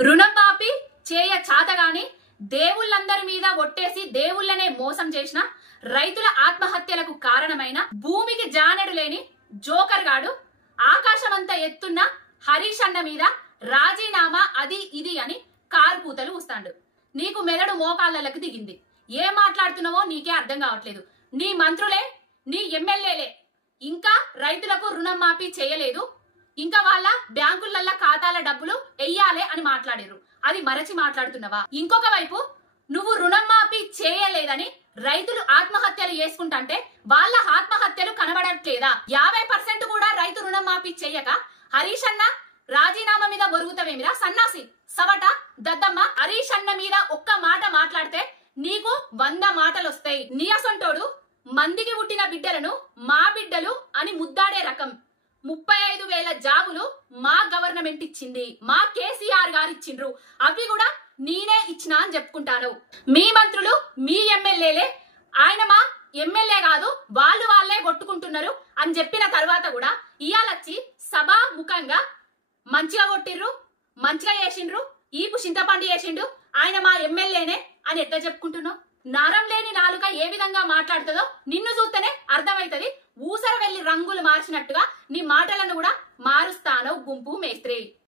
రుణం మాపి చేయ చాతగాని దేవుళ్ళందరి మీద ఒట్టేసి దేవుళ్ళనే మోసం చేసిన రైతుల ఆత్మహత్యలకు కారణమైన భూమికి జానెడు లేని జోకర్ గాడు ఆకాశమంతా ఎత్తున్న హరీష్ అన్న మీద రాజీనామా అది ఇది అని కారు కూతలు ఊస్తాడు. నీకు మెదడు మోకాళ్ళకి దిగింది. ఏం మాట్లాడుతున్నావో నీకే అర్థం కావట్లేదు. నీ మంత్రులే, నీ ఎమ్మెల్యేలే ఇంకా రైతులకు రుణం మాఫీ చేయలేదు, ఇంకా వాళ్ళ బ్యాంకులల్ల ఖాతాల డబ్బులు వెయ్యాలే అని మాట్లాడారు. అది మరచి మాట్లాడుతున్నావా? ఇంకొక వైపు నువ్వు రుణం మాఫీ చేయలేదని రైతులు ఆత్మహత్యలు చేసుకుంటే వాళ్ళ ఆత్మహత్యలు కనబడట్లేదా? 50% కూడా రైతు రుణం మాఫీ చేయక హరీష్ అన్న రాజీనామా మీద బొరుగుతావేమిరా సన్నాసి సవట దద్దమ్మ. హరీష్ అన్న మీద ఒక్క మాట మాట్లాడితే నీకు 100 మాటలు వస్తాయి. నీ అసంటోడు మందికి పుట్టిన బిడ్డలను మా బిడ్డలు అని ముద్దాడే రకం. 35,000 జాబులు మా గవర్నమెంట్ ఇచ్చింది, మా కేసీఆర్ గారు ఇచ్చిండ్రు, అవి కూడా నేనే ఇచ్చినా అని చెప్పుకుంటాను. మీ మంత్రులు, మీ ఎమ్మెల్యేలే ఆయన మా ఎమ్మెల్యే కాదు వాళ్ళే కొట్టుకుంటున్నారు అని చెప్పిన తర్వాత కూడా ఇయాలొచ్చి సభా ముఖంగా మంచిగా కొట్టిర్రు, మంచిగా చేసిండ్రు, ఈపు చింతపండు చేసిండు, ఆయన మా ఎమ్మెల్యేనే అని ఎట్లా చెప్పుకుంటున్నావు? నరం లేని నాలుక ఏ విధంగా మాట్లాడుతుందో నిన్ను చూస్తేనే అర్థమైతది. ఊసర వెళ్లి రంగులు మార్చినట్టుగా నీ మాటలను కూడా మారుస్తాను గుంపు మేస్త్రి.